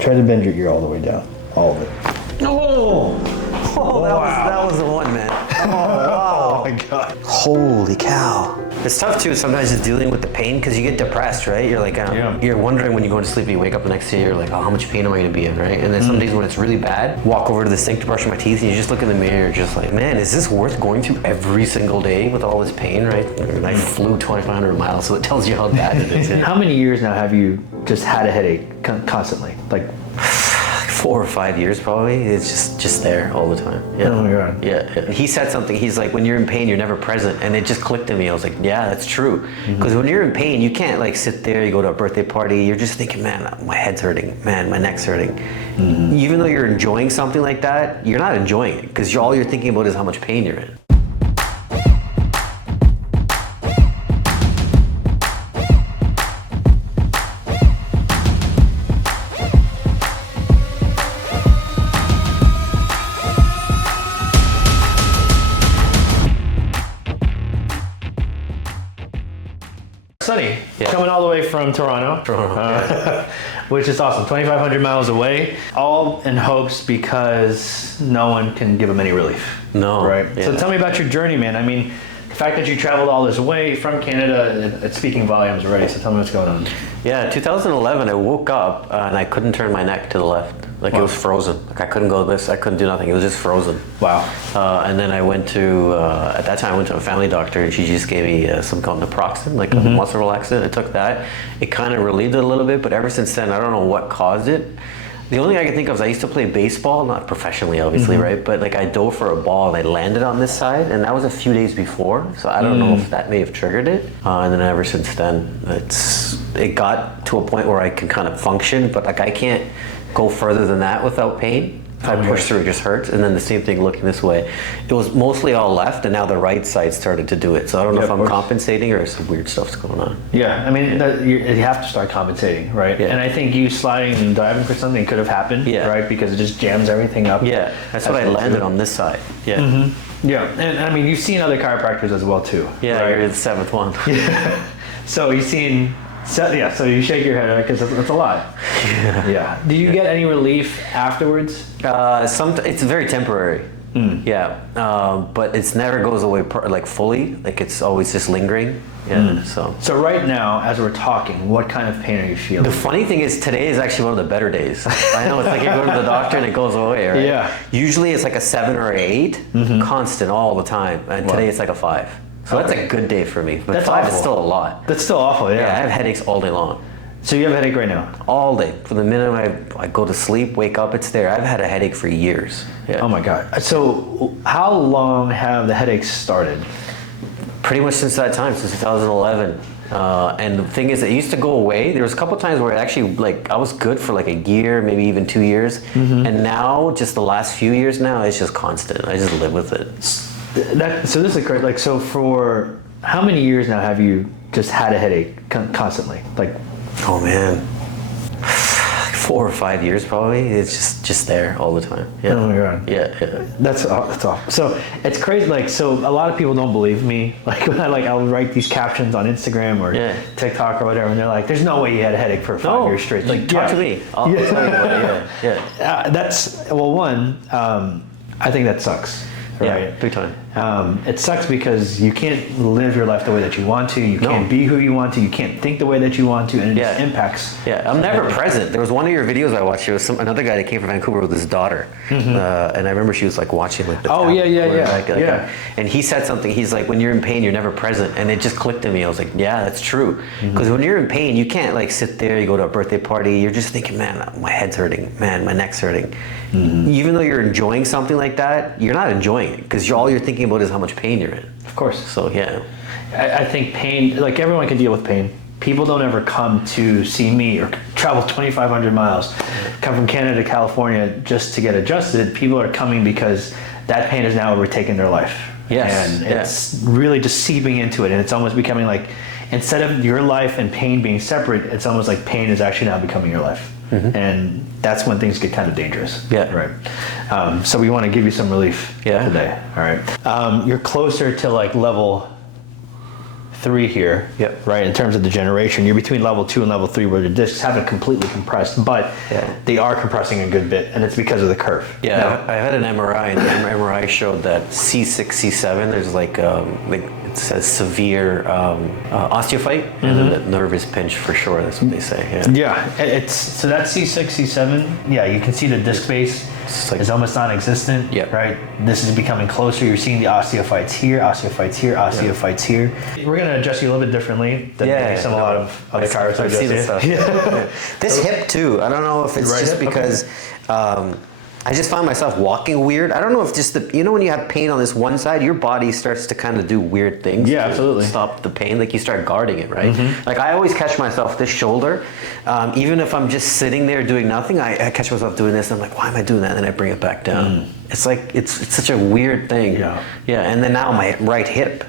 Try to bend your ear all the way down. All of it. Oh, that was the one, man. Oh, wow. Oh my God. Holy cow. It's tough too, sometimes just dealing with the pain because you get depressed, right? You're like, you're wondering when you go to sleep and you wake up the next day, you're like, oh, how much pain am I gonna be in, right? And then some days when it's really bad, walk over to the sink to brush my teeth and you just look in the mirror, you're just like, man, is this worth going through every single day with all this pain, right? And I flew 2,500 miles, so it tells you how bad it is. How many years now have you just had a headache constantly? Like 4 or 5 years probably. It's just there all the time. Yeah. Oh my God. Yeah. He said something, he's like, when you're in pain, you're never present. And it just clicked to me. I was like, yeah, that's true. Because when you're in pain, you can't like sit there, you go to a birthday party, you're just thinking, man, my head's hurting, man, my neck's hurting. Even though you're enjoying something like that, you're not enjoying it because all you're thinking about is how much pain you're in. Sunny, coming all the way from Toronto, which is awesome. 2,500 miles away, all in hopes because no one can give them any relief. No. Right? Yeah. So tell me about your journey, man. I mean, the fact that you traveled all this way from Canada, it's speaking volumes already, so tell me what's going on. Yeah, 2011, I woke up and I couldn't turn my neck to the left. Like it was frozen. Like I couldn't go this, I couldn't do nothing. It was just frozen. Wow. And then I went to, at that time I went to a family doctor and she just gave me something called naproxen, like a muscle relaxant. I took that. It kind of relieved it a little bit, but ever since then, I don't know what caused it. The only thing I can think of is I used to play baseball, not professionally obviously, right? But like I dove for a ball and I landed on this side and that was a few days before. So I don't know if that may have triggered it. And then ever since then, it got to a point where I can kind of function, but like I can't go further than that without pain. If I push through, it just hurts. And then the same thing looking this way. It was mostly all left and now the right side started to do it. So I don't know if I'm compensating or some weird stuff's going on. Yeah, I mean, you have to start compensating, right? Yeah. And I think you sliding and diving for something could have happened, right? Because it just jams everything up. Yeah, that's what I landed on this side. Yeah. Yeah, and I mean, you've seen other chiropractors as well too. Yeah, right? you're the 7th one. Yeah. So you've seen, so you shake your head because it's a lot. Yeah. Do you get any relief afterwards? It's very temporary. Yeah, but it never goes away like fully. Like it's always just lingering. Yeah. So right now, as we're talking, what kind of pain are you feeling? The funny thing is, today is actually one of the better days. I know it's like you go to the doctor and it goes away, right? Yeah. Usually it's like a 7 or 8, constant all the time, and today it's like a 5. So that's a good day for me. But that's 5 awful. is still a lot. That's still awful. Yeah. Yeah, I have headaches all day long. So you have a headache right now? All day. From the minute I go to sleep, wake up, it's there. I've had a headache for years. Yeah. Oh my God. So how long have the headaches started? Pretty much since that time, since 2011. And the thing is, it used to go away. There was a couple times where it actually, like, I was good for like a year, maybe even 2 years. And now, just the last few years now, it's just constant. I just live with it. So this is great. Like, so for how many years now have you just had a headache constantly? Like, oh man, 4 or 5 years probably. It's just there all the time. Yeah. Oh my God. Yeah. That's awful. So it's crazy. Like, so a lot of people don't believe me. Like when I'll write these captions on Instagram or TikTok or whatever, and they're like, "There's no way you had a headache for 5 years straight." Like, talk to me. I'll tell you about it. Yeah. That's one. I think that sucks. Right? Yeah, big time. It sucks because you can't live your life the way that you want to. You can't be who you want to. You can't think the way that you want to, and it just impacts. Yeah, I'm never present. There was one of your videos I watched. It was another guy that came from Vancouver with his daughter, and I remember she was like watching like the. And he said something. He's like, when you're in pain, you're never present, and it just clicked to me. I was like, yeah, that's true. Because when you're in pain, you can't like sit there. You go to a birthday party, you're just thinking, man, my head's hurting, man, my neck's hurting. Even though you're enjoying something like that, you're not enjoying it because all you're thinking about is how much pain you're in. Of course. So yeah. I think pain, like everyone can deal with pain. People don't ever come to see me or travel 2,500 miles, come from Canada to California just to get adjusted. People are coming because that pain has now overtaken their life. Yes. And it's really just seeping into it. And it's almost becoming like, instead of your life and pain being separate, it's almost like pain is actually now becoming your life. And that's when things get kind of dangerous. Yeah. Right. So we want to give you some relief today. All right. You're closer to like level 3 here, Yep. right? In terms of the generation, you're between level 2 and level 3, where the discs haven't completely compressed, but they are compressing a good bit, and it's because of the curve. Yeah, Now, I had an MRI, and the MRI showed that C6, C7, there's like it says severe osteophyte, and then the nerve is pinched for sure. That's what they say. yeah, it's so that C6, C7. Yeah, you can see the disc space like, is almost non-existent. Yep. Right. This is becoming closer. You're seeing the osteophytes here, osteophytes here, osteophytes here. We're gonna adjust you a little bit differently than a lot of other chiropractors. I've seen this stuff. This hip too. I don't know if it's right just hip? because. I just found myself walking weird. I don't know if just when you have pain on this one side, your body starts to kind of do weird things. Yeah, to absolutely. Stop the pain. Like you start guarding it, right? Like I always catch myself this shoulder, even if I'm just sitting there doing nothing, I catch myself doing this. And I'm like, why am I doing that? And then I bring it back down. It's like it's such a weird thing. Yeah. Yeah. And then now my right hip.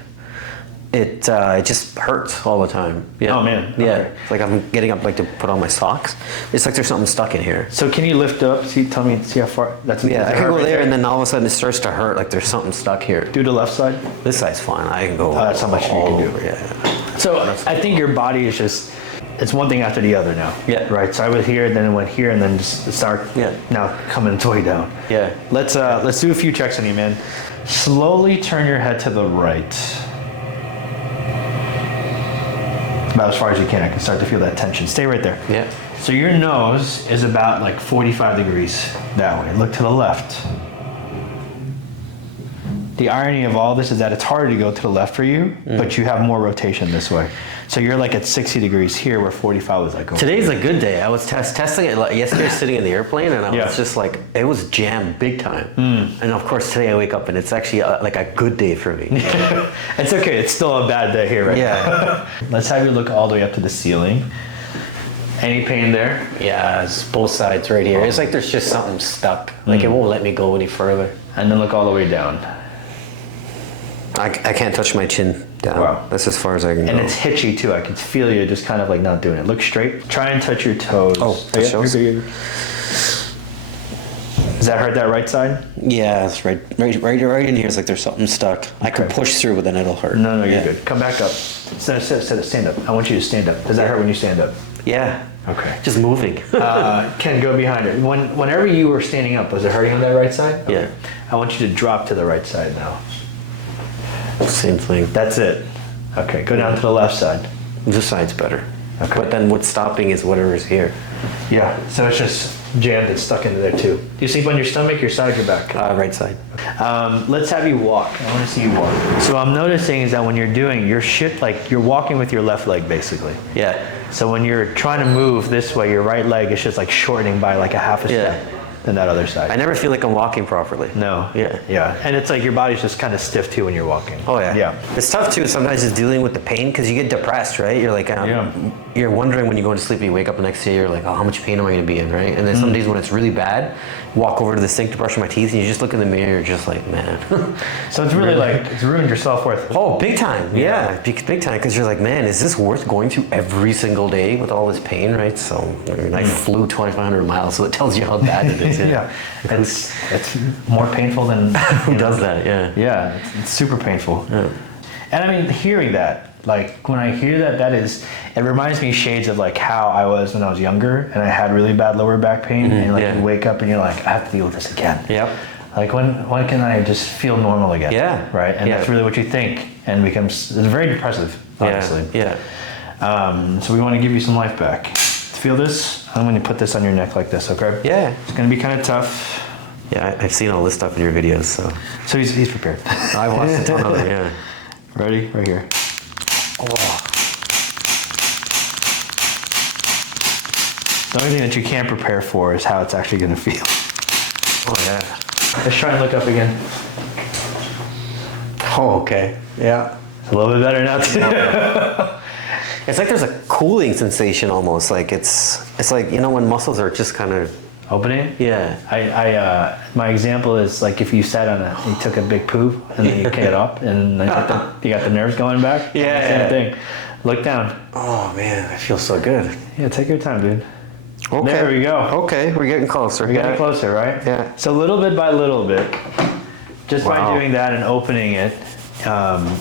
It just hurts all the time. Yeah. Oh man. Yeah. Okay. It's like I'm getting up like to put on my socks. It's like there's something stuck in here. So can you lift up? See how far? That's Yeah, does I it can hurt go right there and then all of a sudden it starts to hurt like there's something stuck here. Do the left side. This side's fine. I can go That's how much you all can do. over. Yeah. So I think your body is just, it's one thing after the other now. Yeah. Right. So I was here, then it went here, and then just start. Yeah. Now coming its way down. Yeah. Let's do a few checks on you, man. Slowly turn your head to the right. About as far as you can. I can start to feel that tension. Stay right there. Yeah. So your nose is about like 45 degrees that way. Look to the left. The irony of all this is that it's harder to go to the left for you, but you have more rotation this way. So you're like at 60 degrees here, where 45 was like over. Today's a good day. I was testing it yesterday, sitting in the airplane, and I was just like, it was jammed big time. And of course, today I wake up and it's actually like a good day for me. It's okay. It's still a bad day here, right? Yeah. Let's have you look all the way up to the ceiling. Any pain there? Yeah, it's both sides right here. It's like there's just something stuck. Like it won't let me go any further. And then look all the way down. I can't touch my chin down. Wow. That's as far as I can go. And it's hitchy too. I can feel you just kind of like not doing it. Look straight. Try and touch your toes. Oh, touch toes? Does that hurt that right side? Yeah, it's right in here. It's like there's something stuck. I could push through, but then it'll hurt. No, you're good. Come back up. Stand up. I want you to stand up. Does that hurt when you stand up? Yeah. Okay. Just moving. Ken, go behind it. Whenever you were standing up, was it hurting on that right side? Okay. Yeah. I want you to drop to the right side now. Same thing. That's it. Okay, go down to the left side. This side's better. Okay. But then what's stopping is whatever is here. Yeah, so it's just jammed and stuck into there too. Do you sleep on your stomach, your side, your back? Right side. Let's have you walk. I want to see you walk. So what I'm noticing is that when you're doing your shit, like you're walking with your left leg basically. Yeah. So when you're trying to move this way, your right leg is just like shortening by like a half a step than that other side. I never feel like I'm walking properly. No. Yeah. Yeah. And it's like your body's just kind of stiff too when you're walking. Oh yeah. Yeah. It's tough too sometimes just dealing with the pain because you get depressed, right? You're like, you're wondering when you go to sleep, you wake up the next day, you're like, oh, how much pain am I going to be in, right? And then some days when it's really bad, walk over to the sink to brush my teeth and you just look in the mirror, you're just like, man. So it's really like, it's ruined your self-worth. Oh, big time. Yeah, big time. Because you're like, man, is this worth going through every single day with all this pain, right? So I flew 2,500 miles, so it tells you how bad it is. Yeah. It's more painful than... Who does that? Yeah. Yeah, it's super painful. Yeah. And I mean, hearing that, like when I hear that it reminds me shades of like how I was when I was younger and I had really bad lower back pain and like you wake up and you're like, I have to deal with this again. Yep. Like when can I just feel normal again? Yeah. Right? And that's really what you think and it's very depressive, honestly. Yeah. So we want to give you some life back. Feel this? I'm going to put this on your neck like this, okay? Yeah. It's going to be kind of tough. Yeah, I've seen all this stuff in your videos, so. So he's prepared. I've watched a ton of it, yeah. Ready? Right here. Oh. The only thing that you can't prepare for is how it's actually going to feel. Oh, yeah. Let's try and look up again. Oh, okay. Yeah. It's a little bit better now, too. It's like there's a cooling sensation almost. Like it's like, you know, when muscles are just kind of opening? Yeah. My example is like if you sat on you took a big poo and then you get up and then you got the nerves going back. Yeah. Same thing. Look down. Oh man, I feel so good. Yeah, take your time, dude. Okay. There we go. Okay, we're getting closer. We're getting closer, right? Yeah. So little bit by little bit, just by Wow. doing that and opening it,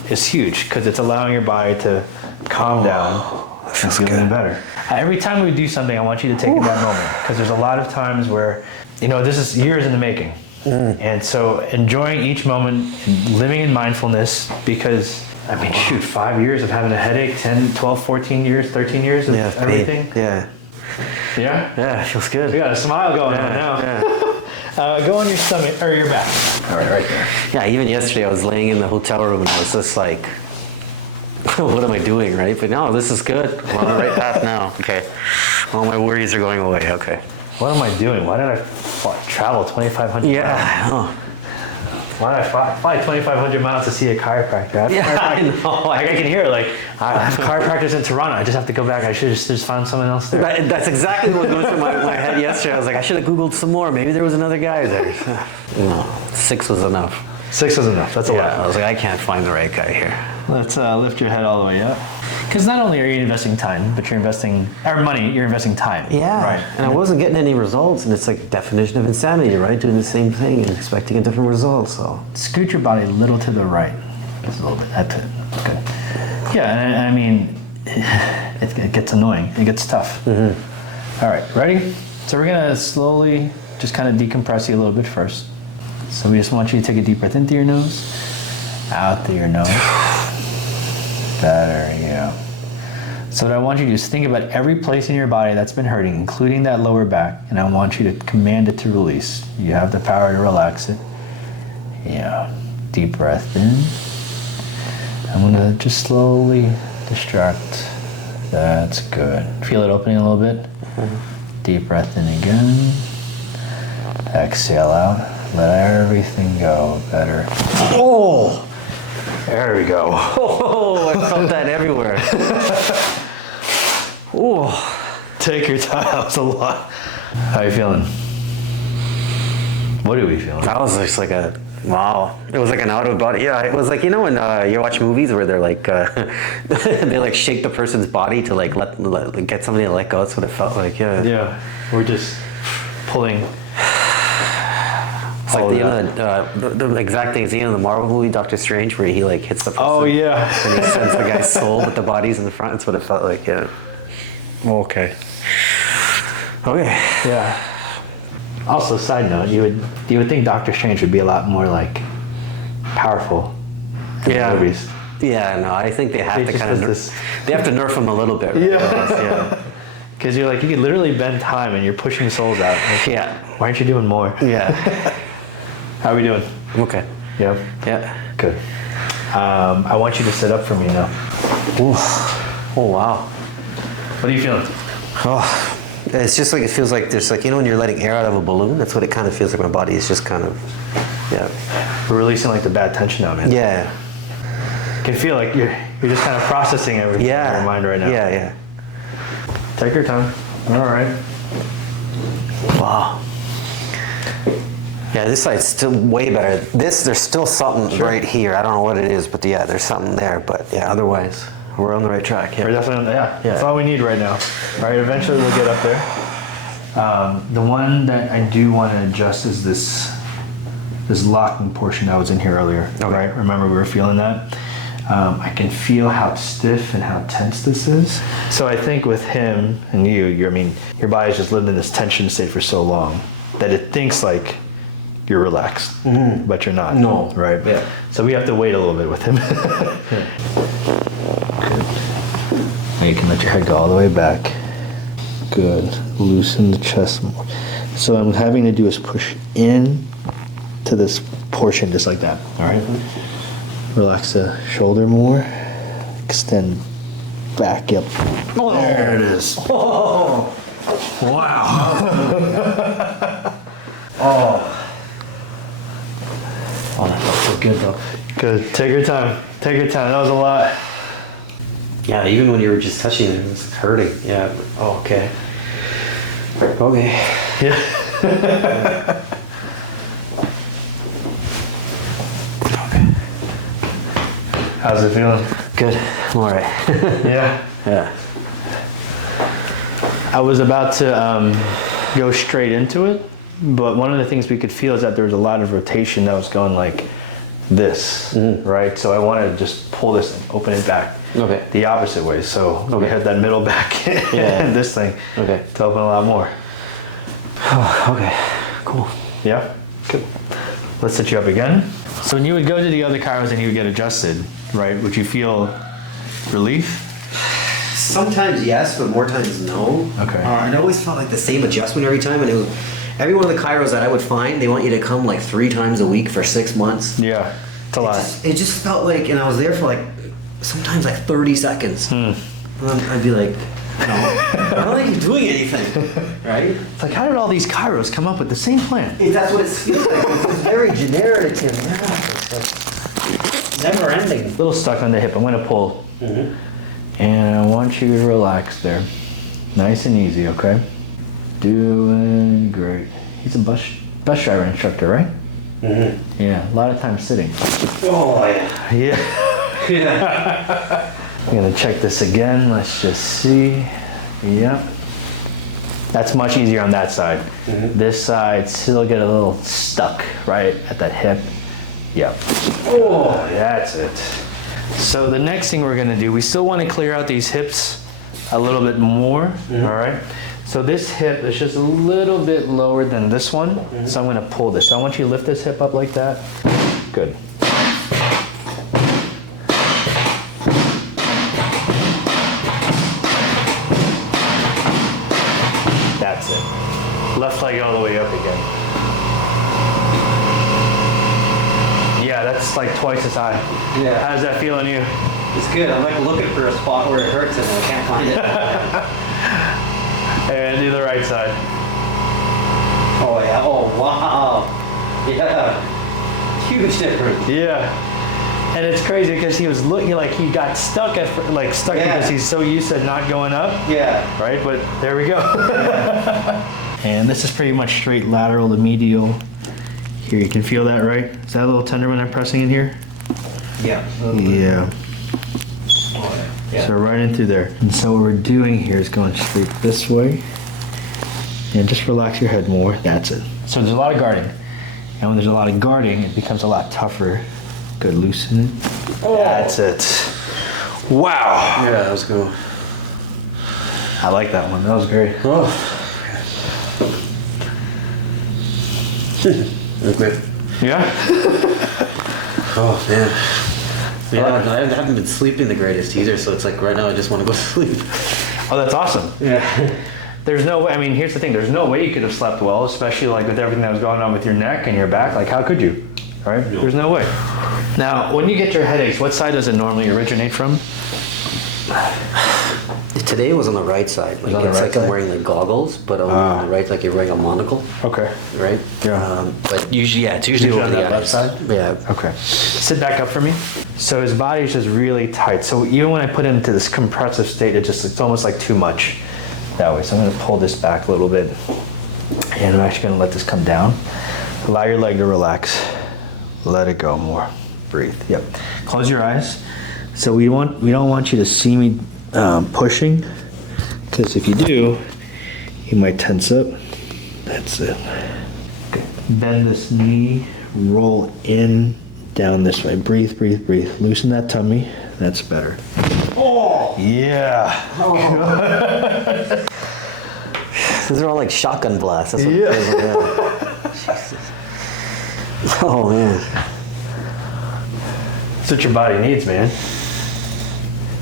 is huge because it's allowing your body to calm down. That feels and feeling good. better. Every time we do something, I want you to take in that moment because there's a lot of times where, this is years in the making. And so enjoying each moment, living in mindfulness because, 5 years of having a headache, 10, 12, 14 years, 13 years of everything. Yeah. Yeah? Yeah, it feels good. We got a smile going on now. Yeah. Go on your stomach, or your back. All right there. Yeah, even yesterday I was laying in the hotel room and I was just like, what am I doing, right? But no, this is good. I'm on the right path now. Okay. All my worries are going away. Okay. What am I doing? Why did I travel 2,500 miles? Yeah, I know. Why did I fly 2,500 miles to see a chiropractor? I know. I can hear I have chiropractors in Toronto. I just have to go back. I should have just found someone else there. That's exactly what was going through my head yesterday. I was like, I should have Googled some more. Maybe there was another guy there. No, 6 was enough. 6 was enough. That's a lot. I was like, I can't find the right guy here. Let's lift your head all the way up. Because not only are you investing time, but you're investing money. You're investing time. Yeah. Right. And I wasn't getting any results, and it's like definition of insanity, right? Doing the same thing and expecting a different result. So Scoot your body a little to the right. Just a little bit. That's it. Good. Yeah, it gets annoying. It gets tough. Mm-hmm. All right, ready? So we're gonna slowly just kind of decompress you a little bit first. So we just want you to take a deep breath into your nose, out through your nose. There you go. So what I want you to do is think about every place in your body that's been hurting, including that lower back, and I want you to command it to release. You have the power to relax it. Yeah. Deep breath in. I'm gonna just slowly distract. That's good. Feel it opening a little bit. Deep breath in again. Exhale out. Let everything go. Better. Oh! There we go. oh, I felt that everywhere. Oh, take your time. That was a lot. How are you feeling? What are we feeling? That was just like wow. It was like an out of body. Yeah, it was like, when you watch movies where they're like, they like shake the person's body to like let get somebody to let go. That's what it felt like. Yeah. Yeah, we're just pulling. It's like the exact thing is in the Marvel movie Doctor Strange where he like hits the person. Oh yeah. And he sends the guy's soul, but the body's in the front. That's what it felt like. Yeah. Okay. Okay. Yeah. Also, side note, you would think Doctor Strange would be a lot more like powerful. In the movies. Yeah. No, I think they have to kind of they have to nerf him a little bit. Right? Yeah. Because you're like, you could literally bend time and you're pushing souls out. Like, Yeah. Why aren't you doing more? Yeah. How are we doing? Okay. Yeah. Yeah. Good. I want you to sit up for me now. Oof. Oh wow. What are you feeling? Oh, it's just like it feels like there's like when you're letting air out of a balloon. That's what it kind of feels like. My body is just kind of We're releasing like the bad tension out, man. Yeah. You can feel like you're just kind of processing everything in your mind right now. Yeah. Take your time. All right. Wow. Yeah, this side's still way better. There's still something right here. I don't know what it is, but yeah, there's something there. But yeah, otherwise, we're on the right track. Yeah. We're definitely, That's all we need right now. All right, eventually we'll get up there. The one that I do want to adjust is this locking portion that was in here earlier. Okay. Right? Remember we were feeling that? I can feel how stiff and how tense this is. So I think with him and your body's just lived in this tension state for so long that it thinks like you're relaxed, but you're not. No. Right? Yeah. So we have to wait a little bit with him. Good. Now you can let your head go all the way back. Good. Loosen the chest more. So what I'm having to do is push in to this portion just like that. All right? Relax the shoulder more. Extend back up. Oh, there it is. Oh, wow. Oh, that felt so good though. Good. Take your time. Take your time. That was a lot. Yeah, even when you were just touching it, it was hurting. Yeah. Oh, okay. Okay. Yeah. How's it feeling? Good. I'm all right. Yeah. Yeah. I was about to go straight into it, but one of the things we could feel is that there was a lot of rotation that was going like this, right? So I want to just pull this and open it back Okay. the opposite way. So we have that middle back and this thing Okay. to open a lot more. Okay. Cool. Yeah? Good. Let's set you up again. So when you would go to the other chiros and you would get adjusted, right, would you feel relief? Sometimes yes, but more times no. Okay. It always felt like the same adjustment every time, and every one of the chiros that I would find, they want you to come like 3 times a week for 6 months. Yeah, it's a lot. It just felt like, and I was there for like sometimes like 30 seconds. And I'd be like, no, I don't think you're doing anything, right? It's like, how did all these chiros come up with the same plan? That's what it feels like. It's very generic and it's like never ending. A little stuck on the hip. I'm going to pull. And I want you to relax there. Nice and easy, okay? Doing great. He's a bus driver instructor, right? Yeah, a lot of times sitting. Oh, yeah. Yeah. Yeah. I'm gonna check this again. Let's just see. Yep. That's much easier on that side. This side still get a little stuck right at that hip. Yep. Oh, that's it. So the next thing we're gonna do, we still wanna clear out these hips a little bit more, all right? So this hip is just a little bit lower than this one, so I'm gonna pull this. So I want you to lift this hip up like that. Good. That's it. Left leg all the way up again. Yeah, that's like twice as high. Yeah. How does that feel on you? It's good. I'm like looking for a spot where it hurts and I can't find it. And do the right side. Oh yeah. Oh wow. Yeah. Huge difference. Yeah. And it's crazy because he was looking like he got stuck because he's so used to not going up. Yeah. Right, but there we go. And this is pretty much straight lateral to medial. Here, you can feel that, right? Is that a little tender when I'm pressing in here? Yeah. Yeah. Oh, yeah. So right in through there. And so what we're doing here is going straight this way. And just relax your head more. That's it. So there's a lot of guarding. And when there's a lot of guarding, it becomes a lot tougher. Good, loosen it. Oh. That's it. Wow. Yeah, that was cool. I like that one. That was great. Oh. Okay. Yeah? Oh man. Yeah, I haven't been sleeping the greatest either, so it's like right now I just want to go to sleep. Oh, that's awesome. Yeah. There's no way, I mean, here's the thing. There's no way you could have slept well, especially like with everything that was going on with your neck and your back. Like, how could you? All right? No. There's no way. Now, when you get your headaches, what side does it normally originate from? Today was on the right side. Like on the it's right like side? I'm wearing like goggles, but on the right, like you're wearing a monocle, Okay. right? Yeah. But usually, yeah, it's usually Usually over on the that eyes. left side? Yeah. Okay. Sit back up for me. So his body's just really tight. So even when I put him into this compressive state, it's almost like too much that way. So I'm gonna pull this back a little bit. And I'm actually gonna let this come down. Allow your leg to relax. Let it go more. Breathe. Yep. Close your eyes. So we don't want you to see me pushing, because if you do, you might tense up. That's it. Good. Bend this knee, roll in, down this way. Breathe, breathe, breathe. Loosen that tummy. That's better. Oh. Yeah. Oh. These are all like shotgun blasts. That's what it feels like. Jesus. Oh man. That's what your body needs, man.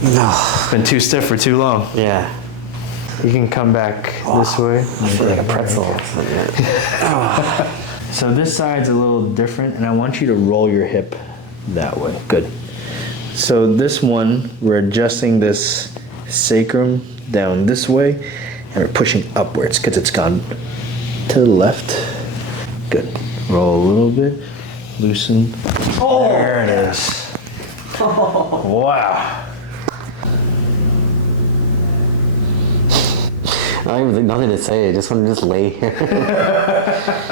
No. It's been too stiff for too long. Yeah. You can come back this way. I feel like a pretzel. So this side's a little different, and I want you to roll your hip that way. Good. So this one, we're adjusting this sacrum down this way, and we're pushing upwards because it's gone to the left. Good. Roll a little bit, loosen. Oh, there it is. Wow. I don't even think nothing to say. I just want to just lay here.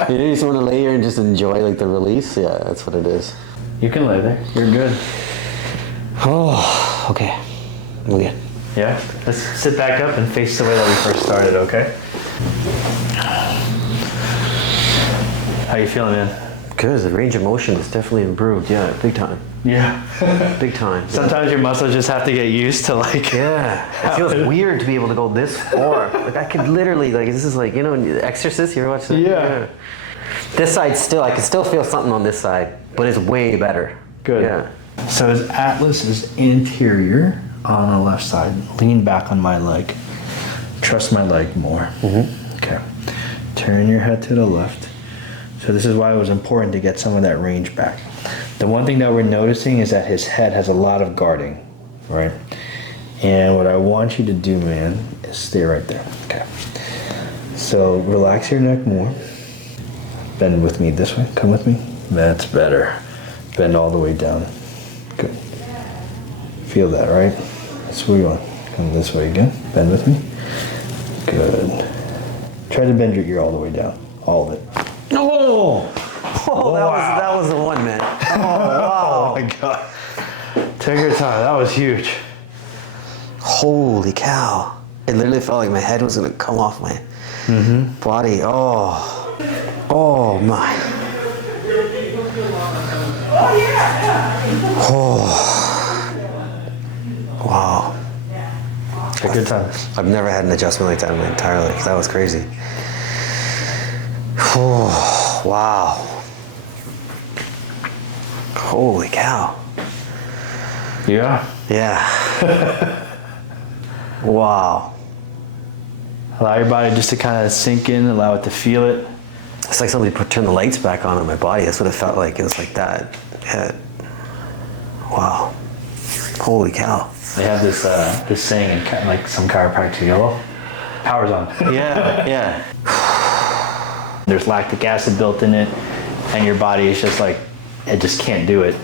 You just want to lay here and just enjoy like the release. Yeah, that's what it is. You can lay there. You're good. Oh, okay. I'm good. Yeah? Let's sit back up and face the way that we first started, okay? How you feeling, man? Good. The range of motion is definitely improved. Yeah, big time. Yeah. Big time. Sometimes your muscles just have to get used to like. Yeah. It feels weird to be able to go this far. Like I could literally, like, this is like, you know, Exorcist, you ever watch that? Yeah. This side still, I can still feel something on this side, but it's way better. Good. Yeah. So his atlas is anterior on the left side. Lean back on my leg. Trust my leg more. Okay. Turn your head to the left. So this is why it was important to get some of that range back. The one thing that we're noticing is that his head has a lot of guarding, right? And what I want you to do, man, is stay right there. Okay. So relax your neck more. Bend with me this way. Come with me. That's better. Bend all the way down. Good. Feel that, right? That's where you want. Come this way again. Bend with me. Good. Try to bend your ear all the way down. All of it. Oh, that was the one, man. Oh, wow. Oh my God. Take your time. That was huge. Holy cow. It literally felt like my head was going to come off my body. Oh. Oh, my. Oh. Wow. Take your time. I've never had an adjustment like that in my entire life. That was crazy. Oh, wow. Holy cow. Yeah. Yeah. Wow. Allow your body just to kind of sink in, allow it to feel it. It's like somebody turned the lights back on in my body. That's what it felt like. It was like that. Yeah. Wow. Holy cow. They have this this saying in like some chiropractic, you know, power's on. Yeah, yeah. There's lactic acid built in it, and your body is just like, it just can't do it.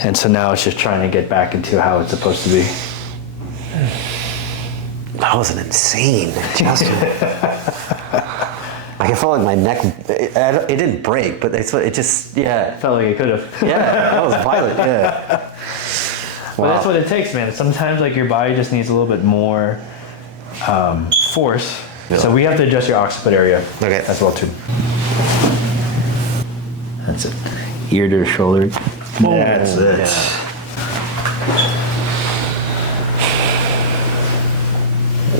And so now it's just trying to get back into how it's supposed to be. That was an insane adjustment. Like I felt like my neck, it didn't break, but it just, yeah. Felt like it could have. Yeah, that was violent, yeah. But that's what it takes, man. Sometimes like your body just needs a little bit more force. Yeah. So we have to adjust your occiput area Okay. as well too. That's it. Ear to shoulder. That's it. Yeah.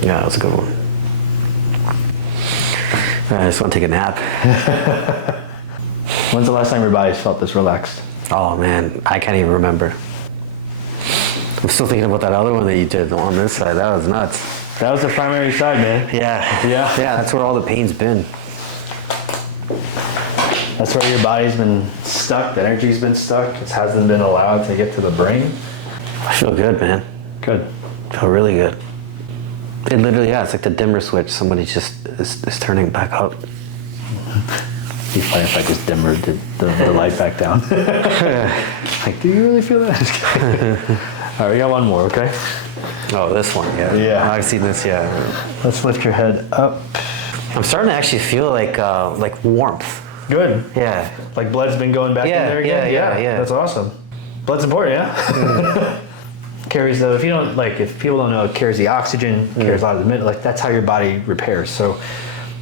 Yeah, that was a good one. I just want to take a nap. When's the last time your body's felt this relaxed? Oh man, I can't even remember. I'm still thinking about that other one that you did on this side. That was nuts. That was the primary side, man. Yeah. Yeah. Yeah, that's where all the pain's been. That's where your body's been stuck. The energy's been stuck. It hasn't been allowed to get to the brain. I feel good, man. Good. I feel really good. It literally, yeah, it's like the dimmer switch. Somebody just is turning back up. It'd be funny if I just dimmered the light back down. Like, do you really feel that? All right, we got one more, okay? Oh, this one, yeah. Yeah. I've seen this, yeah. Let's lift your head up. I'm starting to actually feel like warmth. Good. Yeah. Like blood's been going back in there again? Yeah. That's awesome. Blood's important, yeah? Carries the, if people don't know, it carries the oxygen, carries a lot of the, like that's how your body repairs. So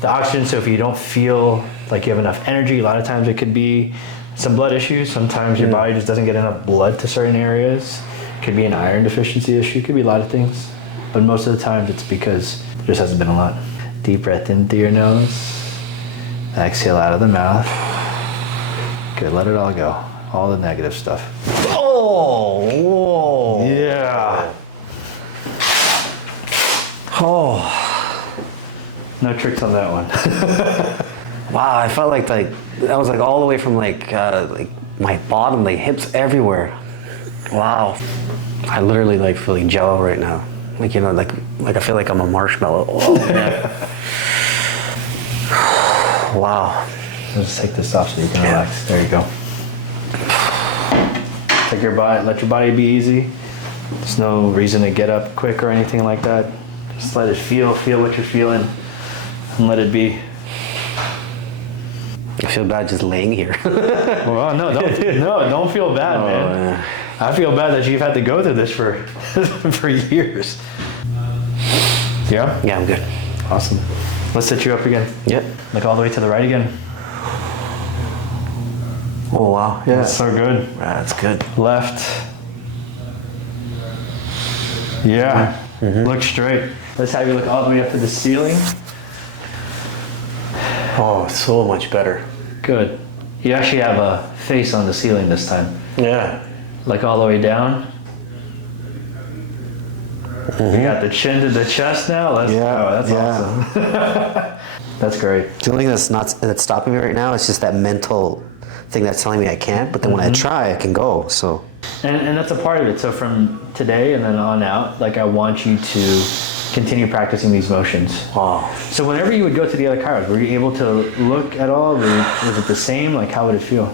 the oxygen, so if you don't feel like you have enough energy, a lot of times it could be some blood issues. Sometimes your body just doesn't get enough blood to certain areas. It could be an iron deficiency issue. It could be a lot of things. But most of the times it's because there just hasn't been a lot. Deep breath in through your nose. Exhale out of the mouth. Good, let it all go. All the negative stuff. Oh, whoa. Yeah. Oh. No tricks on that one. Wow, I felt like that was like all the way from like my bottom, like hips everywhere. Wow. I literally like feeling jello right now. Like, you know, like I feel like I'm a marshmallow. Oh, man. Wow. Let's take this off so you can relax. There you go. Take your body, let your body be easy. There's no reason to get up quick or anything like that. Just let it feel what you're feeling, and let it be. I feel bad just laying here. Well, don't feel bad, man. Yeah. I feel bad that you've had to go through this for for years. Yeah? Yeah, I'm good. Awesome. Let's sit you up again. Yep. Look all the way to the right again. Oh wow, yeah. That's so good. That's good. Left. Yeah. Look straight. Let's have you look all the way up to the ceiling. Oh, so much better. Good. You actually have a face on the ceiling this time. Yeah. Like all the way down. You got the chin to the chest now. That's awesome. That's great. The only thing that's stopping me right now is just that mental thing that's telling me I can't. But then when I try, I can go. So. And that's a part of it. So from today and then on out, like I want you to continue practicing these motions. Wow. So whenever you would go to the other chiros, were you able to look at all? Was it the same? Like how would it feel?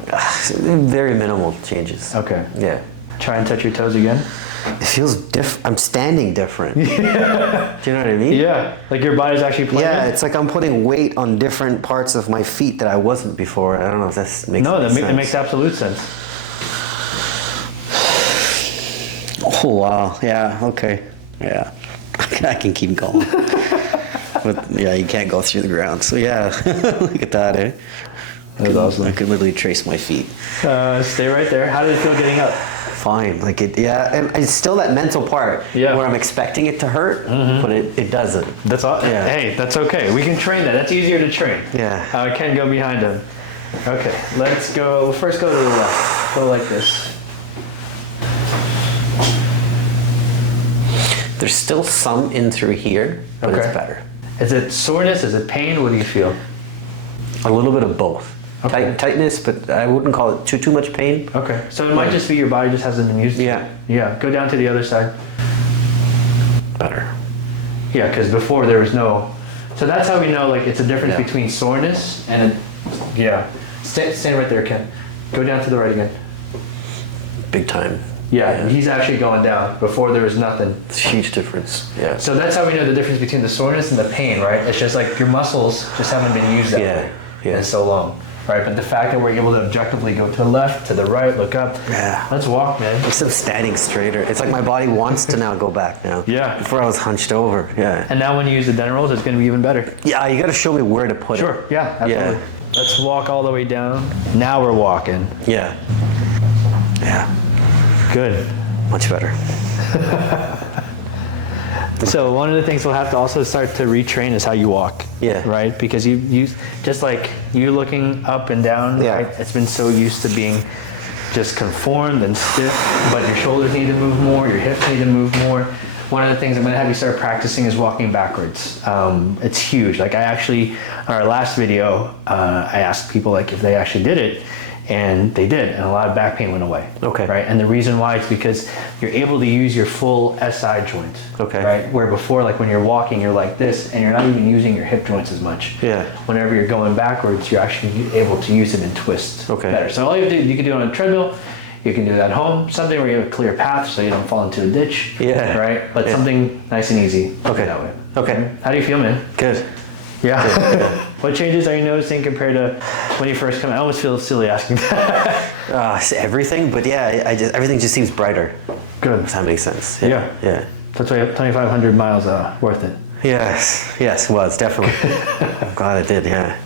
Very minimal changes. Okay. Yeah. Try and touch your toes again. It feels different. I'm standing different. Do you know what I mean? Yeah. Like your body's actually playing. Yeah, it's like I'm putting weight on different parts of my feet that I wasn't before. I don't know if that makes sense. No, that makes absolute sense. Oh wow. Yeah. Okay. Yeah. I can keep going. But yeah, you can't go through the ground. So yeah, look at that, eh? That's awesome. I could literally trace my feet. Stay right there. How did it feel getting up? Fine, like it, yeah, and it's still that mental part where I'm expecting it to hurt, but it doesn't. That's all. Yeah. Hey, that's okay. We can train that. That's easier to train. Yeah. I can go behind him. Okay, let's go. We'll first go to the left. Go like this. There's still some in through here, but Okay. it's better. Is it soreness? Is it pain? What do you feel? A little bit of both. Okay. Tightness, but I wouldn't call it too much pain. Okay, so it might just be your body just hasn't been used to Yeah. it. Yeah, go down to the other side. Better. Yeah, because before there was no. So that's how we know like it's a difference Yeah. between soreness and yeah. Stand right there, Ken. Go down to the right again. Big time. Yeah, he's actually going down. Before there was nothing. It's a huge difference. Yeah. So that's how we know the difference between the soreness and the pain, right? It's just like your muscles just haven't been used that way in so long, right? But the fact that we're able to objectively go to the left, to the right, look up. Yeah. Let's walk, man. Instead of standing straighter, it's like my body wants to now go back now. Yeah. Before I was hunched over. Yeah. And now when you use the den rolls, it's going to be even better. Yeah, you got to show me where to put Sure. it. Yeah. Absolutely. Yeah. Let's walk all the way down. Now we're walking. Yeah. Yeah. Good. Much better. So one of the things we'll have to also start to retrain is how you walk. Yeah. Right? Because you just like you looking up and down, Yeah. right? It's been so used to being just conformed and stiff, but your shoulders need to move more, your hips need to move more. One of the things I'm going to have you start practicing is walking backwards. It's huge. Like I actually, on our last video, I asked people like if they actually did it, and they did, and a lot of back pain went away. Okay. Right, and the reason why is because you're able to use your full SI joint. Okay. Right, where before, like when you're walking, you're like this, and you're not even using your hip joints as much. Yeah. Whenever you're going backwards, you're actually able to use them in twists. Okay. Better. So all you do, you can do it on a treadmill. You can do it at home. Something where you have a clear path, so you don't fall into a ditch. Yeah. Right, but Yeah. something nice and easy. Okay. That way. Okay. How do you feel, man? Good. Yeah. What changes are you noticing compared to when you first come? I almost feel silly asking that. It's everything, but yeah, everything just seems brighter. Good. If that makes sense. Yeah. Yeah. That's why 2,500 miles worth it. Yes. Yes, it was definitely. I'm glad I did. Yeah.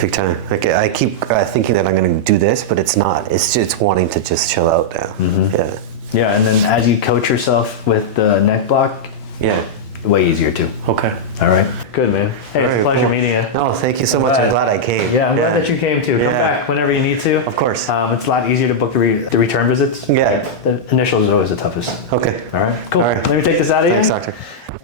Big time. Like I keep thinking that I'm going to do this, but it's not. It's just wanting to just chill out now. Yeah. Yeah, and then as you coach yourself with the neck block, Yeah. way easier too. Okay. All right. Good, man. Hey, it's a All right, pleasure cool. meeting you. No, thank you so much. I'm glad I came. Yeah, I'm glad that you came too. Come Yeah. back whenever you need to. Of course. It's a lot easier to book the return visits. Yeah. The initials are always the toughest. Okay. All right. Cool. All right. Let me take this out of Thanks, you. doctor.